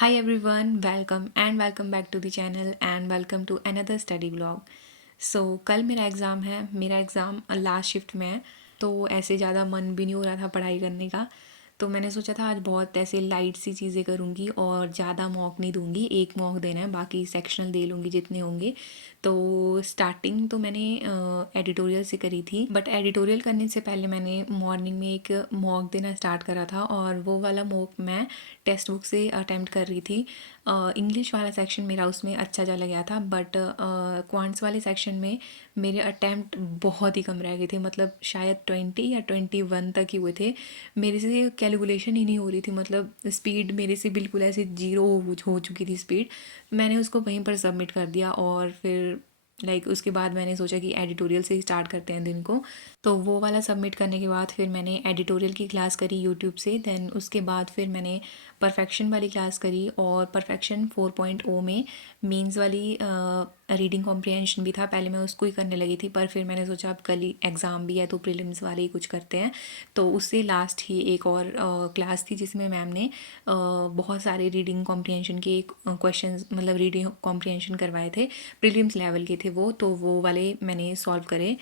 Hi everyone, welcome back to the channel and welcome to another study vlog. कल मेरा exam है। मेरा exam last shift में है, तो ऐसे ज़्यादा मन भी नहीं हो रहा था पढ़ाई करने का। तो मैंने सोचा था आज बहुत ऐसे लाइट सी चीज़ें करूँगी और ज़्यादा मॉक नहीं दूँगी, एक मॉक देना है, बाकी सेक्शनल दे लूँगी जितने होंगे। तो स्टार्टिंग तो मैंने एडिटोरियल से करी थी, बट एडिटोरियल करने से पहले मैंने मॉर्निंग में एक मॉक देना स्टार्ट करा था और वो वाला मॉक मैं टेक्स्ट बुक से अटेम्प्ट कर रही थी। इंग्लिश वाला सेक्शन मेरा उसमें अच्छा चला गया था, बट क्वांट्स वाले सेक्शन में मेरे अटैम्प्ट बहुत ही कम रह गए थे। मतलब शायद 20 या 21 तक ही हुए थे। मेरे से कैलकुलेशन ही नहीं हो रही थी, मतलब स्पीड मेरे से बिल्कुल ऐसे जीरो हो चुकी थी स्पीड। मैंने उसको वहीं पर सबमिट कर दिया और फिर उसके बाद मैंने सोचा कि एडिटोरियल से ही स्टार्ट करते हैं दिन को। तो वो वाला सबमिट करने के बाद फिर मैंने एडिटोरियल की क्लास करी यूट्यूब से। देन उसके बाद फिर मैंने परफेक्शन वाली क्लास करी और परफेक्शन 4.0 में मीन्स वाली रीडिंग कॉम्प्रिहेंशन भी था। पहले मैं उसको ही करने लगी थी, पर फिर मैंने सोचा अब कल ही एग्ज़ाम भी है तो प्रीलिम्स वाले ही कुछ करते हैं। तो उससे लास्ट ही एक और क्लास थी जिसमें मैम ने बहुत सारे रीडिंग कॉम्प्रिहेंशन के क्वेश्चंस, मतलब रीडिंग कॉम्प्रिहेंशन करवाए थे। प्रीलिम्स लेवल के थे वो, तो वो वाले मैंने सॉल्व करे।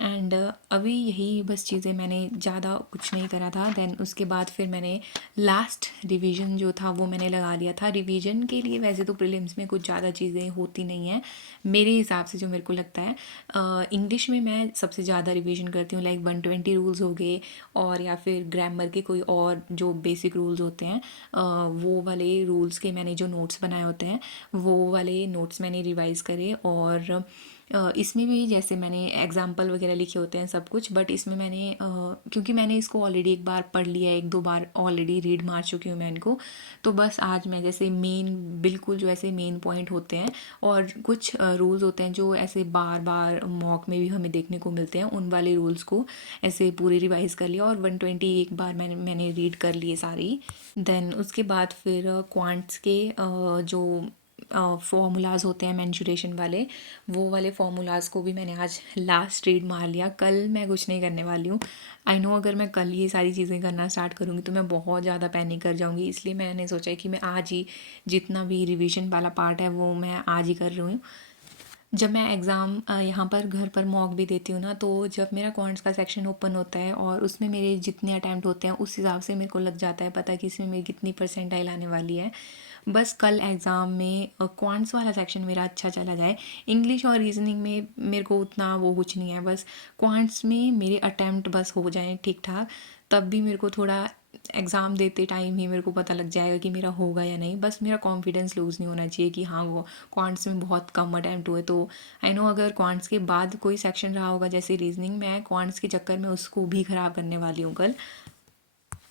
एंड अभी यही बस चीज़ें मैंने ज़्यादा कुछ नहीं करा था। देन उसके बाद फिर मैंने लास्ट रिवीजन जो था वो मैंने लगा लिया था। रिवीजन के लिए वैसे तो प्रीलिम्स में कुछ ज़्यादा चीज़ें होती नहीं हैं मेरे हिसाब से, जो मेरे को लगता है। इंग्लिश में मैं सबसे ज़्यादा रिवीजन करती हूँ, लाइक 120 रूल्स हो गए, और या फिर ग्रामर के कोई और जो बेसिक रूल्स होते हैं, वो वाले रूल्स के मैंने जो नोट्स बनाए होते हैं वो वाले नोट्स मैंने रिवाइज़ करे। और इसमें भी जैसे मैंने एग्जाम्पल वगैरह लिखे होते हैं सब कुछ, बट इसमें मैंने क्योंकि मैंने इसको ऑलरेडी एक बार पढ़ लिया है, एक दो बार ऑलरेडी रीड मार चुकी हूँ मैं इनको। तो बस आज मैं जैसे मेन, बिल्कुल जो ऐसे मेन पॉइंट होते हैं और कुछ रूल्स होते हैं जो ऐसे बार बार मॉक में भी हमें देखने को मिलते हैं, उन वाले रूल्स को ऐसे पूरी रिवाइज़ कर लिया। और 120 एक बार मैंने रीड कर लिए सारी। देन उसके बाद फिर क्वांट्स के जो फॉर्मूलाज होते हैं मेंशुरेशन वाले, वो वाले फार्मूलाज़ को भी मैंने आज लास्ट रीड मार लिया। कल मैं कुछ नहीं करने वाली हूँ। आई नो अगर मैं कल ये सारी चीज़ें करना स्टार्ट करूँगी तो मैं बहुत ज़्यादा पैनिक कर जाऊँगी, इसलिए मैंने सोचा कि मैं आज ही जितना भी रिवीजन वाला पार्ट है वो मैं आज ही कर रही हूँ। जब मैं एग्ज़ाम यहाँ पर घर पर मॉक भी देती हूँ ना, तो जब मेरा क्वांट्स का सेक्शन ओपन होता है और उसमें मेरे जितने अटैम्प्ट होते हैं उस हिसाब से मेरे को लग जाता है पता कि इसमें मेरी कितनी परसेंटाइल आने वाली है। बस कल एग्ज़ाम में क्वांट्स वाला सेक्शन मेरा अच्छा चला जाए। इंग्लिश और रीजनिंग में मेरे को उतना वो कुछ नहीं है, बस क्वांट्स में मेरे अटैम्प्ट बस हो जाएं ठीक ठाक, तब भी मेरे को थोड़ा एग्ज़ाम देते टाइम ही मेरे को पता लग जाएगा कि मेरा होगा या नहीं। बस मेरा कॉन्फिडेंस लूज़ नहीं होना चाहिए कि हाँ वो क्वांट्स में बहुत कम अटैम्प्ट हुए। तो आई नो अगर क्वांट्स के बाद कोई सेक्शन रहा होगा जैसे रीजनिंग, मैं क्वांट्स के चक्कर में उसको भी ख़राब करने वाली हूँ कल।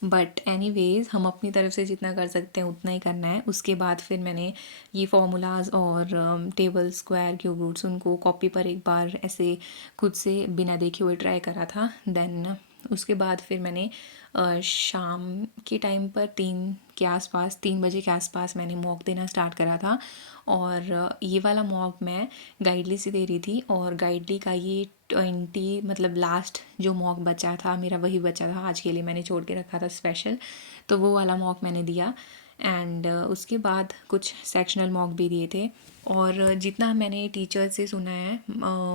बट एनीवेज हम अपनी तरफ से जितना कर सकते हैं उतना ही करना है। उसके बाद फिर मैंने ये फार्मूलाज और टेबल, स्क्वायर, क्यूब रूट्स उनको कॉपी पर एक बार ऐसे खुद से बिना देखे हुए ट्राई करा था। देन उसके बाद फिर मैंने शाम के टाइम पर 3 बजे के आसपास मैंने मॉक देना स्टार्ट करा था। और ये वाला मॉक मैं गाइडली से दे रही थी, और गाइडली का ये 20, मतलब लास्ट जो मॉक बचा था मेरा वही बचा था आज के लिए, मैंने छोड़ के रखा था स्पेशल। तो वो वाला मॉक मैंने दिया। एंड उसके बाद कुछ सेक्शनल मॉक भी दिए थे। और जितना मैंने टीचर से सुना है,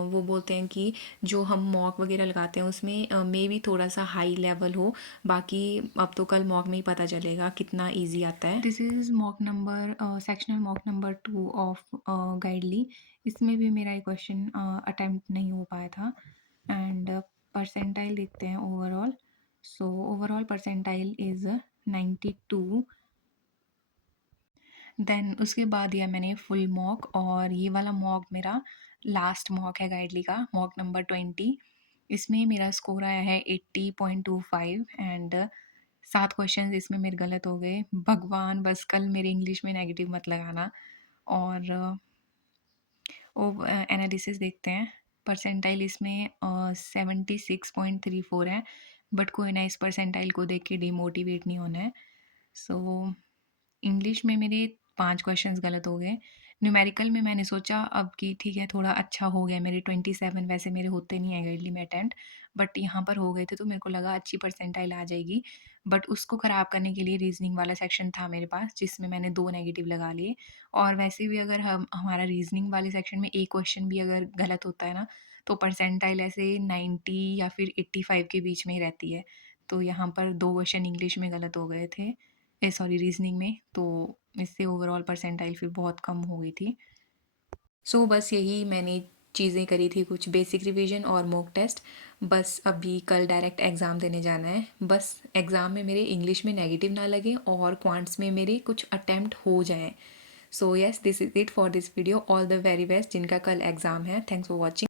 वो बोलते हैं कि जो हम मॉक वगैरह लगाते हैं उसमें मे बी थोड़ा सा हाई लेवल हो। बाकी अब तो कल मॉक में ही पता चलेगा कितना इजी आता है। This is mock number, sectional mock number 2 of गाइडली। इसमें भी मेरा एक क्वेश्चन अटेम्प्ट नहीं हो पाया था। एंड परसेंटाइल देखते हैं overall. So overall percentile is 92। Then उसके बाद दिया मैंने फुल मॉक, और ये वाला मॉक मेरा लास्ट मॉक है गाइडली का, मॉक नंबर 20। इसमें मेरा स्कोर आया है 80.25। एंड 7 क्वेश्चन इसमें मेरे गलत हो गए। भगवान बस कल मेरे इंग्लिश में नेगेटिव मत लगाना। और एनालिसिस देखते हैं। परसेंटाइल इसमें 76.34 है, बट कोई ना, इस परसेंटाइल को देख के डिमोटिवेट नहीं होना है। सो इंग्लिश में मेरे 5 क्वेश्चंस गलत हो गए। न्यूमेरिकल में मैंने सोचा अब कि ठीक है थोड़ा अच्छा हो गया, मेरे 27 वैसे मेरे होते नहीं है गाइडली में अटेम्प्ट, बट यहाँ पर हो गए थे तो मेरे को लगा अच्छी परसेंटाइल आ जाएगी। बट उसको ख़राब करने के लिए रीज़निंग वाला सेक्शन था मेरे पास जिसमें मैंने 2 नेगेटिव लगा लिए। और वैसे भी अगर हम हमारा रीज़निंग वाले सेक्शन में एक क्वेश्चन भी अगर गलत होता है ना, तो परसेंटाइल ऐसे 90 या फिर 85 के बीच में ही रहती है। तो यहाँ पर 2 क्वेश्चन इंग्लिश में गलत हो गए थे, सॉरी रीज़निंग में, तो इससे ओवरऑल परसेंटाइल फिर बहुत कम हो गई थी। सो बस यही मैंने चीज़ें करी थी, कुछ बेसिक रिवीजन और मॉक टेस्ट। बस अभी कल डायरेक्ट एग्ज़ाम देने जाना है। बस एग्ज़ाम में मेरे इंग्लिश में नेगेटिव ना लगे और क्वांट्स में मेरे कुछ अटेम्प्ट हो जाएँ। So yes, this is it for this video. All the very best जिनका कल एग्ज़ाम है। Thanks for watching.